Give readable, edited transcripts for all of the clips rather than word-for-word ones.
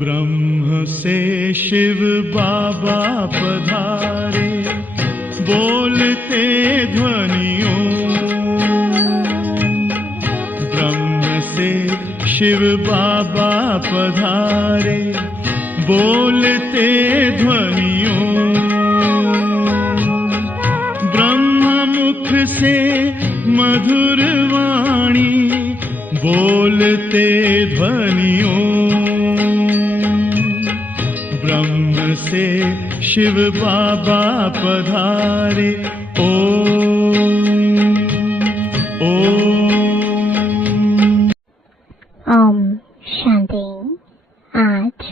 ब्रह्म से शिव बाबा पधारे, बोलते ध्वनियों। ब्रह्म से शिव बाबा पधारे, बोलते ध्वनियों। ब्रह्म मुख से मधुर वाणी, बोलते ध्वनियों। ब्रह्म से शिव बाबा पधारे, ओम ओम शांति। आज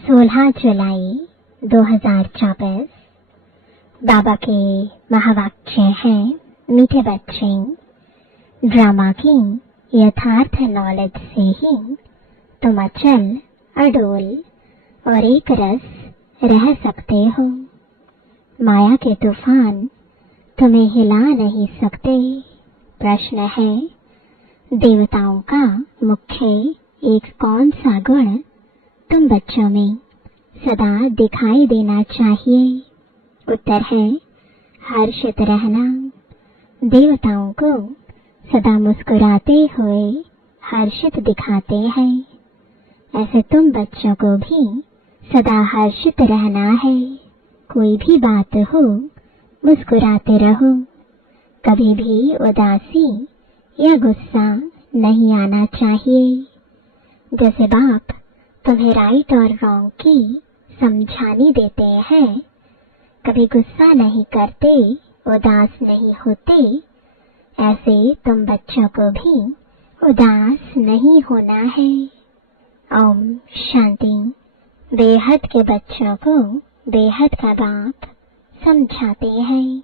16 जुलाई 2024 बाबा के महावाक्य हैं, मीठे बच्चे, ड्रामा की यथार्थ नॉलेज से ही तुम अचल, अडोल और एक रस रह सकते हो। माया के तूफान तुम्हें हिला नहीं सकते। प्रश्न है, देवताओं का मुख्य एक कौन सा गुण तुम बच्चों में सदा दिखाई देना चाहिए? उत्तर है, हर्षित रहना। देवताओं को सदा मुस्कुराते हुए हर्षित दिखाते हैं। ऐसे तुम बच्चों को भी सदा हर्षित रहना है। कोई भी बात हो, मुस्कुराते रहो। कभी भी उदासी या गुस्सा नहीं आना चाहिए। जैसे बाप तुम्हें राइट और रॉन्ग की समझानी देते हैं, कभी गुस्सा नहीं करते, उदास नहीं होते, ऐसे तुम बच्चों को भी उदास नहीं होना है। ओम शांति। बेहद के बच्चों को बेहद का बाप समझाते हैं।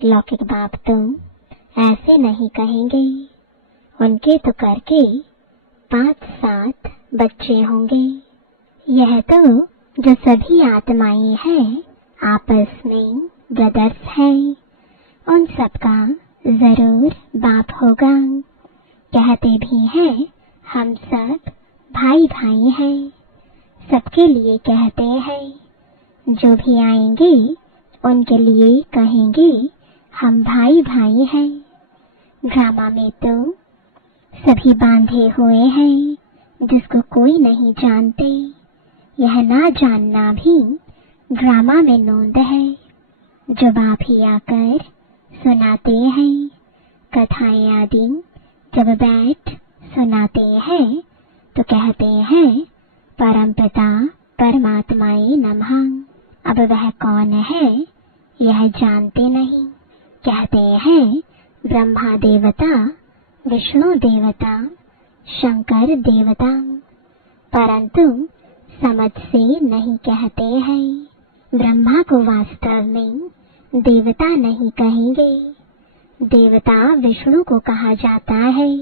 लौकिक बाप तो ऐसे नहीं कहेंगे। उनके तो करके 5-7 बच्चे होंगे। यह तो जो सभी आत्माएं हैं, आपस में ब्रदर्स हैं। उन सबका जरूर बाप होगा। कहते भी हैं, हम सब भाई भाई हैं। सबके लिए कहते हैं, जो भी आएंगे उनके लिए कहेंगे, हम भाई भाई हैं। ड्रामा में तो सभी बांधे हुए हैं, जिसको कोई नहीं जानते। यह ना जानना भी ड्रामा में नोंद है, जो बाप ही आकर सुनाते हैं। कथाएं आदि जब बैठ सुनाते हैं तो कहते हैं, परमपिता परमात्माए नमः। अब वह कौन है यह जानते नहीं। कहते हैं, ब्रह्मा देवता, विष्णु देवता, शंकर देवता, परंतु समझ से नहीं कहते हैं। ब्रह्मा को वास्तव में देवता नहीं कहेंगे। देवता विष्णु को कहा जाता है।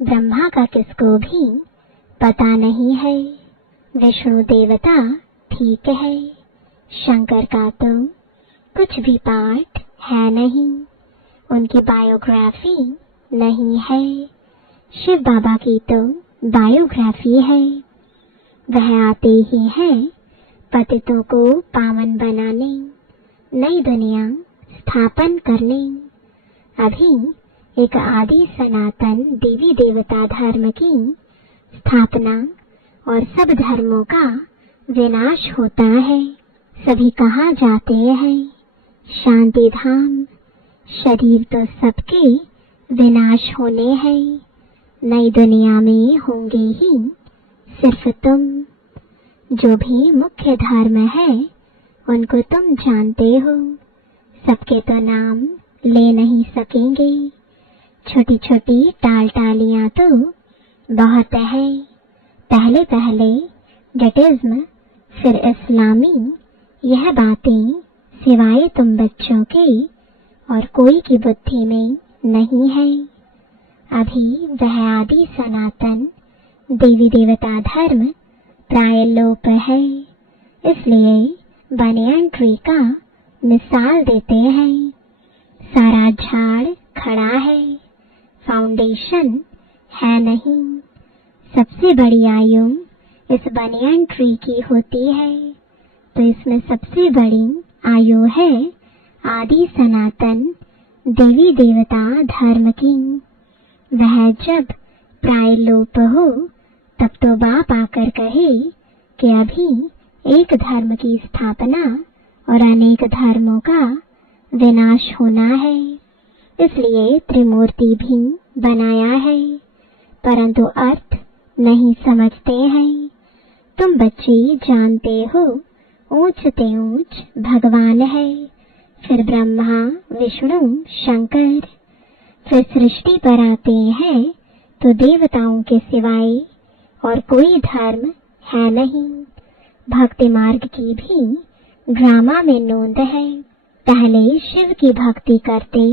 ब्रह्मा का किसको भी पता नहीं है। विष्णु देवता ठीक है, शंकर का तो कुछ भी पार्ट है नहीं, उनकी बायोग्राफी नहीं है। शिव बाबा की तो बायोग्राफी है। वह आते ही है पतितों को पावन बनाने, नई दुनिया स्थापन करने। अभी एक आदि सनातन देवी देवता धर्म की स्थापना और सब धर्मों का विनाश होता है। सभी कहाँ जाते हैं? शांति धाम। शरीर तो सबके विनाश होने हैं, नई दुनिया में होंगे ही सिर्फ तुम। जो भी मुख्य धर्म है उनको तुम जानते हो। सबके तो नाम ले नहीं सकेंगे। छोटी छोटी टालियां तो बहुत है। पहले पहले जटिज्म, फिर इस्लामी, यह बातें सिवाय तुम बच्चों के और कोई की बुद्धि में नहीं है। अभी वह आदि सनातन देवी देवता धर्म प्राय लोप है। इसलिए बनियान ट्री का मिसाल देते हैं। सारा झाड़ खड़ा है, फाउंडेशन है नहीं। सबसे बड़ी आयु इस बनियान ट्री की होती है, तो इसमें सबसे बड़ी आयु है आदि सनातन देवी देवता धर्म की। वह जब प्राय लोप हो तब तो बाप आकर कहे कि अभी एक धर्म की स्थापना और अनेक धर्मों का विनाश होना है, इसलिए त्रिमूर्ति भी बनाया है, परंतु अर्थ नहीं समझते हैं। तुम बच्चे जानते हो ऊंच ते ऊंच भगवान है, फिर ब्रह्मा विष्णु शंकर, फिर सृष्टि पर आते हैं तो देवताओं के सिवाय और कोई धर्म है नहीं। भक्ति मार्ग की भी ड्रामा में नोंद है। पहले शिव की भक्ति करते,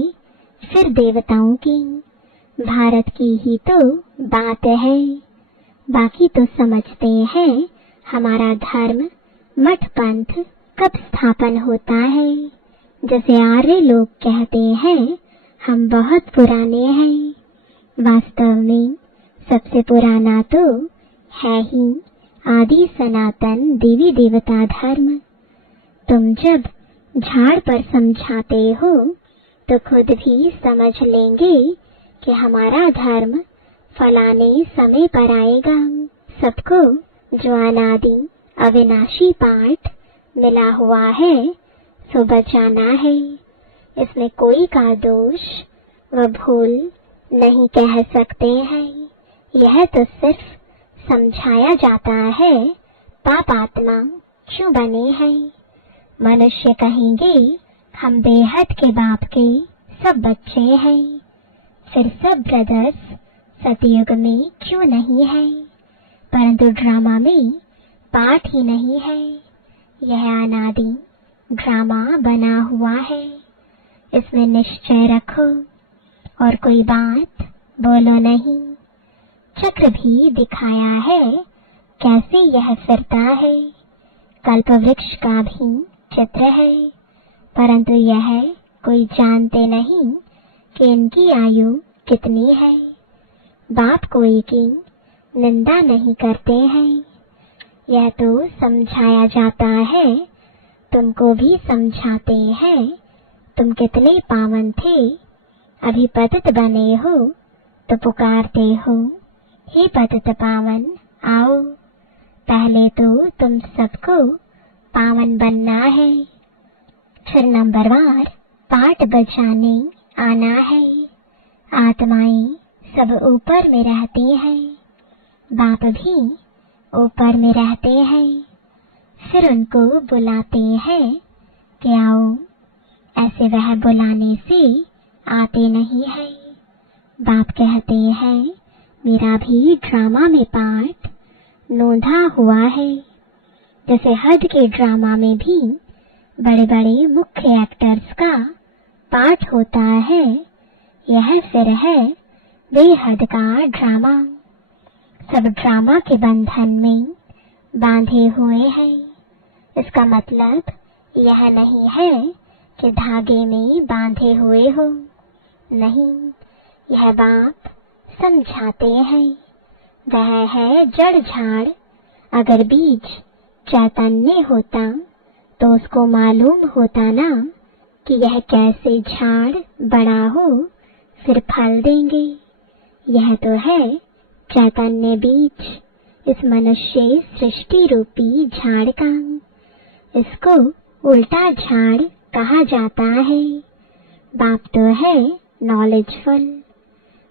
फिर देवताओं की। भारत की ही तो बात है। बाकी तो समझते हैं हमारा धर्म मठ पंथ कब स्थापन होता है। जैसे आर्य लोग कहते हैं हम बहुत पुराने हैं, वास्तव में सबसे पुराना तो है ही आदि सनातन देवी देवता धर्म। तुम जब झाड़ पर समझाते हो तो खुद भी समझ लेंगे कि हमारा धर्म फलाने समय पर आएगा। सबको जो अनादि अविनाशी पाठ मिला हुआ है सो बचाना है। इसमें कोई का दोष व भूल नहीं कह सकते हैं। यह तो सिर्फ समझाया जाता है पाप आत्मा क्यों बने हैं। मनुष्य कहेंगे हम बेहद के बाप के सब बच्चे हैं, फिर सब ब्रदर्स सतयुग में क्यों नहीं है, परंतु ड्रामा में पाठ ही नहीं है। यह अनादि ड्रामा बना हुआ है, इसमें निश्चय रखो और कोई बात बोलो नहीं। चक्र भी दिखाया है कैसे यह फिरता है। कल्प वृक्ष का भी चित्र है, परंतु यह कोई जानते नहीं कि इनकी आयु कितनी है। बाप कोई की निंदा नहीं करते हैं, यह तो समझाया जाता है। तुमको भी समझाते हैं। तुम कितने पावन थे, अभी पतित बने हो तो पुकारते हो हे पतित पावन आओ। पहले तो तुम सबको पावन बनना है, फिर नंबरवार पाठ बजाने आना है। आत्माएं सब ऊपर में रहती हैं, बाप भी ऊपर में रहते हैं। फिर उनको बुलाते हैं कि आओ, ऐसे वह बुलाने से आते नहीं है। बाप कहते हैं मेरा भी ड्रामा में पार्ट नोंधा हुआ है। जैसे हद के ड्रामा में भी बड़े बड़े मुख्य एक्टर्स का पाठ होता है, यह फिर है बेहद का ड्रामा। सब ड्रामा के बंधन में बांधे हुए हैं। इसका मतलब यह नहीं है कि धागे में बांधे हुए हो, नहीं। यह बाप समझाते हैं। वह है जड़ झाड़। अगर बीज चैतन्य होता तो उसको मालूम होता ना कि यह कैसे झाड़ बड़ा हो फिर फल देंगे। यह तो है चैतन्य बीज, इस मनुष्य सृष्टि रूपी झाड़ का। इसको उल्टा झाड़ कहा जाता है। बाप तो है नॉलेजफुल,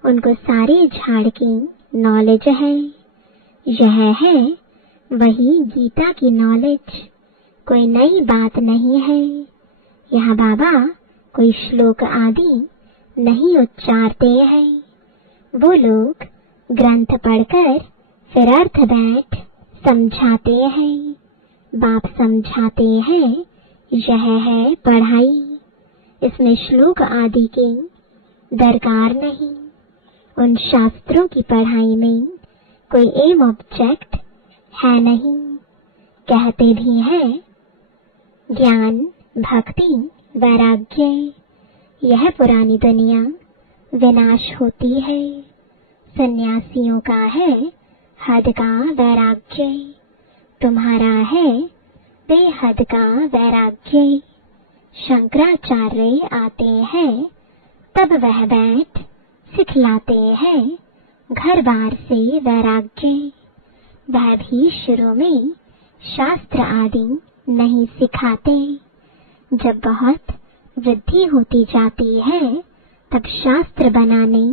उनको सारे झाड़ की नॉलेज है। यह है वही गीता की नॉलेज, कोई नई बात नहीं है। यहाँ बाबा कोई श्लोक आदि नहीं उच्चारते हैं। वो लोग ग्रंथ पढ़कर फिर अर्थ बैठ समझाते हैं। बाप समझाते हैं यह है पढ़ाई। इसमें श्लोक आदि की दरकार नहीं। उन शास्त्रों की पढ़ाई में कोई एम ऑब्जेक्ट है नहीं। कहते भी हैं ज्ञान, भक्ति, वैराग्य, यह पुरानी दुनिया विनाश होती है। सन्यासियों का है हद का वैराग्य, तुम्हारा है बेहद का वैराग्य। शंकराचार्य आते हैं तब वह बैठ सिखलाते हैं घर बार से वैराग्य। वह भी शुरू में शास्त्र आदि नहीं सिखाते। जब बहुत वृद्धि होती जाती है तब शास्त्र बनाने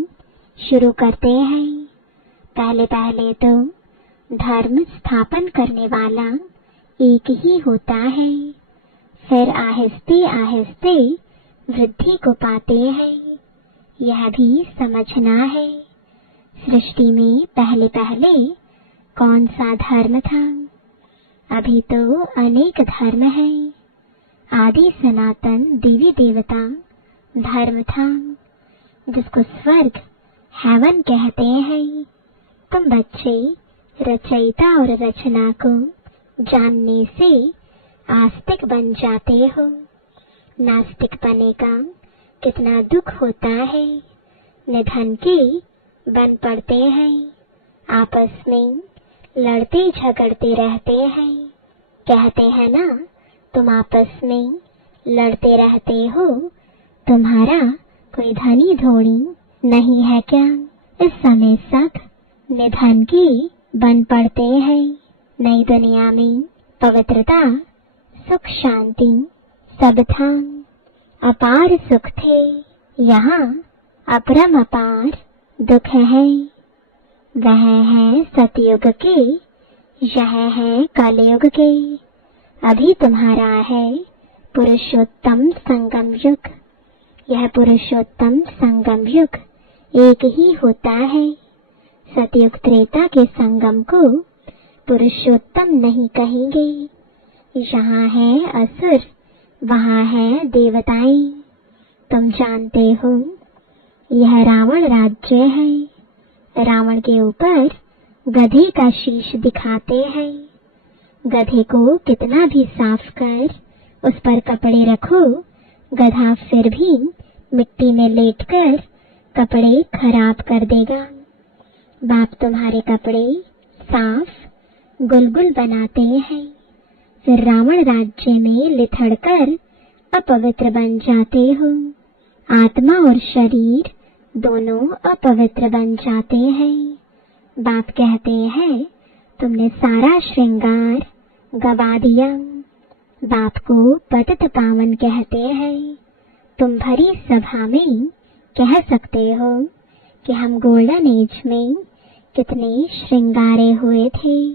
शुरू करते हैं। पहले पहले तो धर्म स्थापन करने वाला एक ही होता है, फिर आहिस्ते आहिस्ते वृद्धि को पाते हैं। यह भी समझना है सृष्टि में पहले पहले कौन सा धर्म था। अभी तो अनेक धर्म है। आदि सनातन देवी देवता धर्म था, जिसको स्वर्ग हेवन कहते हैं। तुम बच्चे रचयिता और रचना को जानने से आस्तिक बन जाते हो। नास्तिक बने का कितना दुख होता है। निधन के बन पड़ते हैं, आपस में लड़ते झगड़ते रहते हैं। कहते हैं ना, तुम आपस में लड़ते रहते हो, तुम्हारा कोई धनी धोनी नहीं है क्या? इस समय सब निधन के बन पड़ते हैं। नई दुनिया में पवित्रता, सुख, शांति सब था। अपार सुख थे, यहाँ अपरम अपार दुख है। वह है सतयुग के, यह है कलयुग के। अभी तुम्हारा है पुरुषोत्तम संगम युग। यह पुरुषोत्तम संगम युग एक ही होता है। सतयुग त्रेता के संगम को पुरुषोत्तम नहीं कहेंगे। यहाँ है असुर, वहाँ है देवताएं। तुम जानते हो यह रावण राज्य है। रावण के ऊपर गधे का शीश दिखाते हैं। गधे को कितना भी साफ कर उस पर कपड़े रखो, गधा फिर भी मिट्टी में लेटकर कपड़े खराब कर देगा। बाप तुम्हारे कपड़े साफ गुलगुल बनाते हैं, फिर रावण राज्य में लिथड़कर अपवित्र बन जाते हो। आत्मा और शरीर दोनों अपवित्र बन जाते हैं। बाप कहते हैं तुमने सारा श्रृंगार गवा दिया। बाप को पतित पावन कहते हैं। तुम भरी सभा में कह सकते हो कि हम गोल्डन एज में कितने श्रृंगारे हुए थे,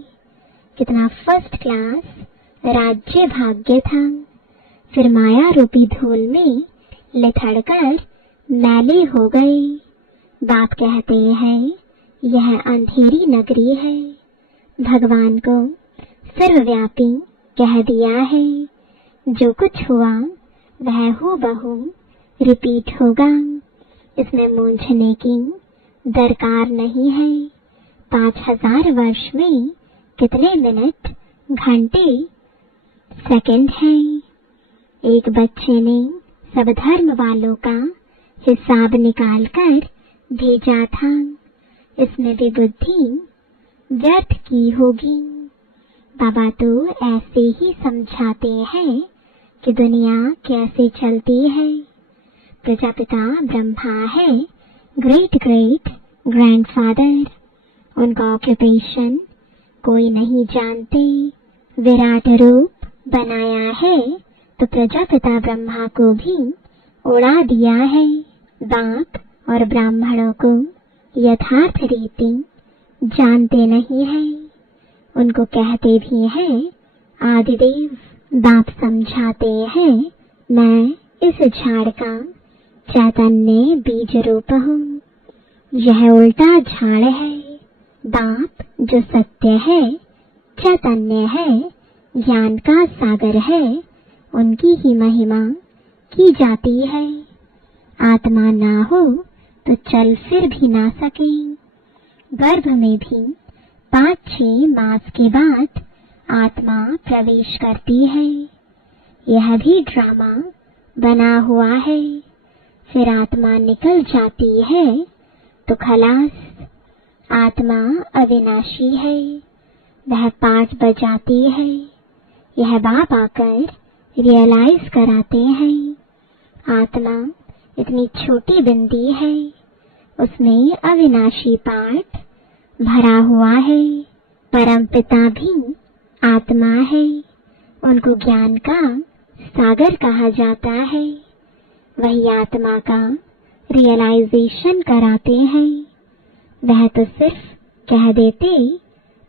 कितना फर्स्ट क्लास राज्य भाग्य था। फिर माया रूपी धूल में लिथड़कर मैले हो गए। बाप कहते हैं यह अंधेरी नगरी है। भगवान को सर्वव्यापी कह दिया है। जो कुछ हुआ वह हूबहू रिपीट होगा। इसमें मूंझने की दरकार नहीं है। 5000 वर्ष में कितने मिनट, घंटे, सेकंड हैं। एक बच्चे ने सब धर्म वालों का हिसाब निकालकर भेजा था। इसमें भी बुद्धि व्यर्थ की होगी। बाबा तो ऐसे ही समझाते हैं कि दुनिया कैसे चलती है। प्रजापिता ब्रह्मा है ग्रेट ग्रेट ग्रैंडफादर। उनका ऑक्यूपेशन कोई नहीं जानते। विराट रूप बनाया है तो प्रजापिता ब्रह्मा को भी उड़ा दिया है। बाप और ब्राह्मणों को यथार्थ रीति जानते नहीं है। उनको कहते भी हैं आदिदेव। बाप समझाते हैं मैं इस झाड़ का चैतन्य बीज रूप हूँ। यह उल्टा झाड़ है। बाप जो सत्य है, चैतन्य है, ज्ञान का सागर है, उनकी ही महिमा की जाती है। आत्मा ना हो तो चल फिर भी ना सके। गर्भ में भी 5-6 मास के बाद आत्मा प्रवेश करती है। यह भी ड्रामा बना हुआ है। फिर आत्मा निकल जाती है तो खलास। आत्मा अविनाशी है। वह पाठ बजाती है। यह बाप आकर रियलाइज कराते हैं। आत्मा इतनी छोटी बिंदी है, उसमें अविनाशी पाठ भरा हुआ है। परम पिता भी आत्मा है। उनको ज्ञान का सागर कहा जाता है। वही आत्मा का रियलाइजेशन कराते हैं। वह तो सिर्फ कह देते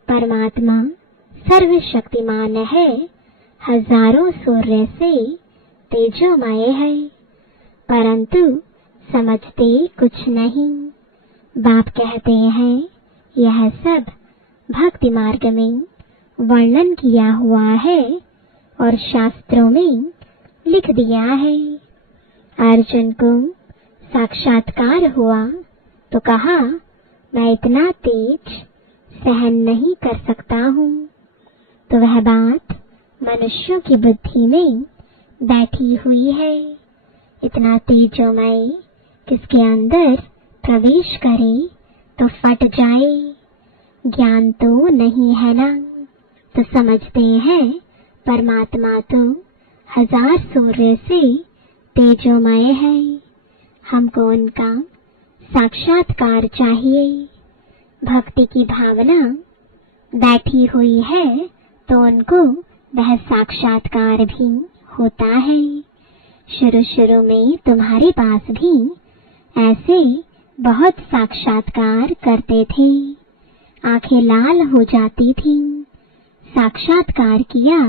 परमात्मा सर्वशक्तिमान है, हजारों सूर्य से तेजोमय है, परंतु समझते कुछ नहीं। बाप कहते हैं यह सब भक्ति मार्ग में वर्णन किया हुआ है और शास्त्रों में लिख दिया है। अर्जुन को साक्षात्कार हुआ तो कहा, मैं इतना तेज सहन नहीं कर सकता हूँ। तो वह बात मनुष्यों की बुद्धि में बैठी हुई है। इतना तेजोमय किसके अंदर प्रवेश करे तो फट जाए। ज्ञान तो नहीं है ना, तो समझते हैं परमात्मा तो 1000 सूर्य से तेजोमय है। हमको उनका साक्षात्कार चाहिए। भक्ति की भावना बैठी हुई है तो उनको वह साक्षात्कार भी होता है। शुरू शुरू में तुम्हारे पास भी ऐसे बहुत साक्षात्कार करते थे। आंखें लाल हो जाती थी। साक्षात्कार किया,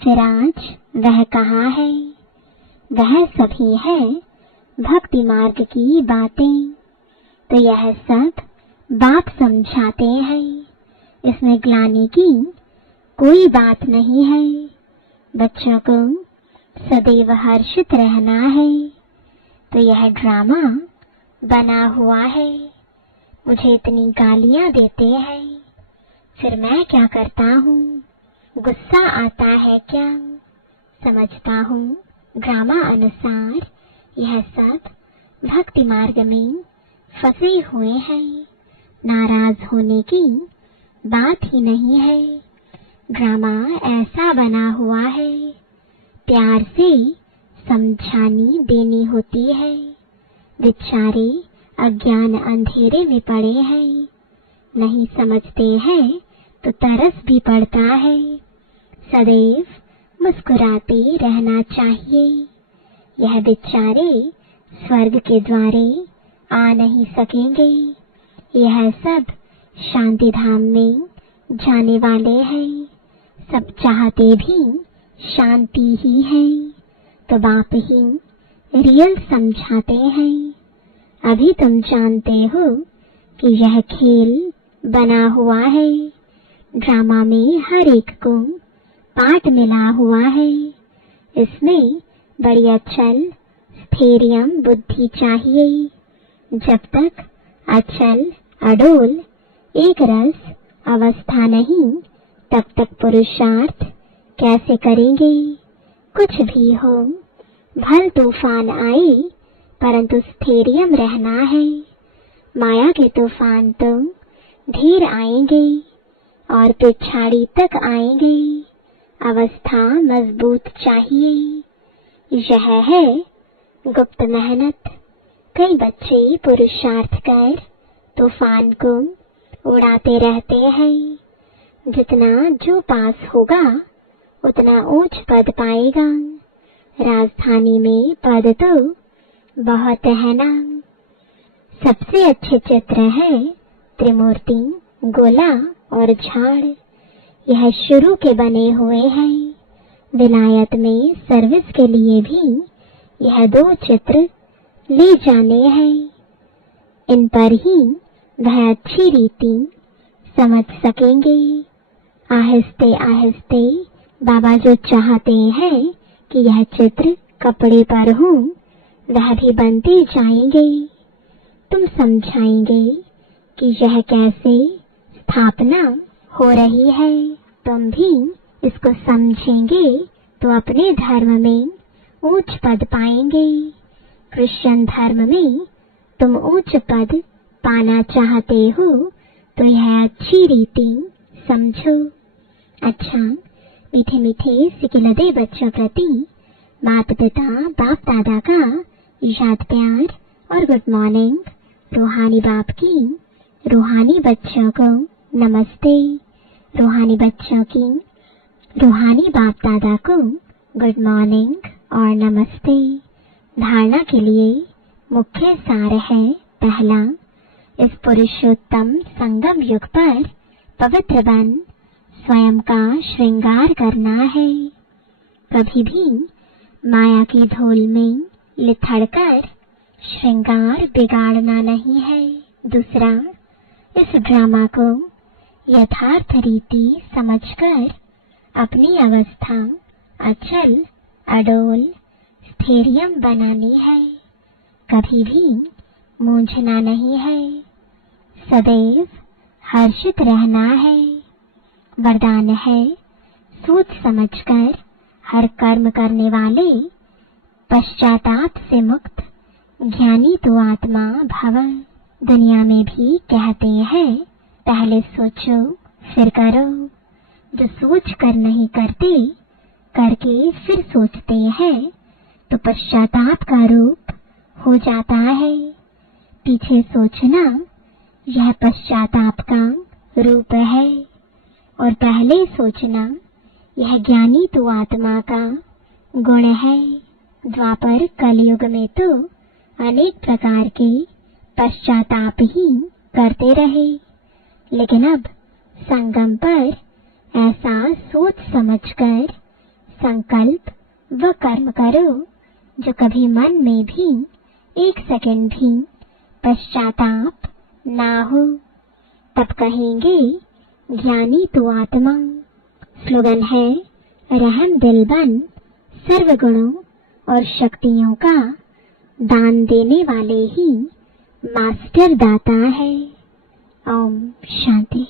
फिर आज वह कहाँ है? वह सभी है भक्ति मार्ग की बातें। तो यह सब बाप समझाते हैं। इसमें ग्लानि की कोई बात नहीं है। बच्चों को सदैव हर्षित रहना है। तो यह ड्रामा बना हुआ है। मुझे इतनी गालियां देते हैं, फिर मैं क्या करता हूँ? गुस्सा आता है क्या? समझता हूँ ड्रामा अनुसार यह सब भक्ति मार्ग में फंसे हुए हैं। नाराज होने की बात ही नहीं है। ड्रामा ऐसा बना हुआ है, प्यार से समझानी देनी होती है। बेचारे अज्ञान अंधेरे में पड़े हैं, नहीं समझते हैं तो तरस भी पड़ता है। सदैव मुस्कुराते रहना चाहिए। यह बेचारे स्वर्ग के द्वारे आ नहीं सकेंगे। यह सब शांति धाम में जाने वाले हैं। सब चाहते भी शांति ही है। तो बाप ही रियल समझाते हैं। अभी तुम जानते हो कि यह खेल बना हुआ है। ड्रामा में हर एक को पाठ मिला हुआ है। इसमें बड़ी अचल स्थैर्यम बुद्धि चाहिए। जब तक अचल अडोल एक रस अवस्था नहीं, तब तक पुरुषार्थ कैसे करेंगे? कुछ भी हो, भल तूफान आए, परंतु स्थैर्यम रहना है। माया के तूफान तो ढेर आएंगे और पिछाड़ी तक आएंगे। अवस्था मजबूत चाहिए। यह है गुप्त मेहनत। कई बच्चे पुरुषार्थ कर तूफान को उड़ाते रहते हैं। जितना जो पास होगा उतना ऊंच पद पाएगा। राजधानी में पद तो बहुत है ना। सबसे अच्छे चित्र है त्रिमूर्ति, गोला और झाड़। यह शुरू के बने हुए हैं। विलायत में सर्विस के लिए भी यह 2 चित्र ले जाने हैं। इन पर ही वह अच्छी रीति समझ सकेंगे। आहिस्ते आहिस्ते बाबा जो चाहते हैं कि यह चित्र कपड़े पर हूँ वह भी बनते जाएंगे। तुम समझाएंगे कि यह कैसे स्थापना हो रही है। तुम भी इसको समझेंगे तो अपने धर्म में ऊंच पद पाएंगे। क्रिश्चियन धर्म में तुम ऊंच पद पाना चाहते हो तो यह अच्छी रीति समझो। अच्छा, मीठे मीठे सिकिलदे बच्चों प्रति माता पिता बाप दादा का याद प्यार और गुड मॉर्निंग। रूहानी बाप की रूहानी बच्चों को नमस्ते। रूहानी बच्चों की रूहानी बाप दादा को गुड मॉर्निंग और नमस्ते। धारणा के लिए मुख्य सार है, पहला, इस पुरुषोत्तम संगम युग पर पवित्र बन स्वयं का श्रृंगार करना है। कभी भी माया की धूल में लिथड़कर श्रृंगार बिगाड़ना नहीं है। दूसरा, इस ड्रामा को यथार्थ रीति समझकर अपनी अवस्था अचल अडोल स्थैर्यम बनानी है। कभी भी मूंझना नहीं है, सदैव हर्षित रहना है। वरदान है, सोच समझकर हर कर्म करने वाले पश्चाताप से मुक्त ज्ञानी तो आत्मा भव। दुनिया में भी कहते हैं पहले सोचो फिर करो। जो सोच कर नहीं करते, करके फिर सोचते हैं तो पश्चाताप का रूप हो जाता है। पीछे सोचना यह पश्चाताप का रूप है और पहले सोचना यह ज्ञानी तो आत्मा का गुण है। द्वापर कलयुग में तो अनेक प्रकार के पश्चाताप ही करते रहे, लेकिन अब संगम पर ऐसा सोच समझकर संकल्प व कर्म करो जो कभी मन में भी एक सेकंड भी पश्चाताप ना हो। तब कहेंगे ज्ञानी तो आत्मा। स्लोगन है, रहम दिल बन सर्व गुणों और शक्तियों का दान देने वाले ही मास्टर दाता है। ओम शांति।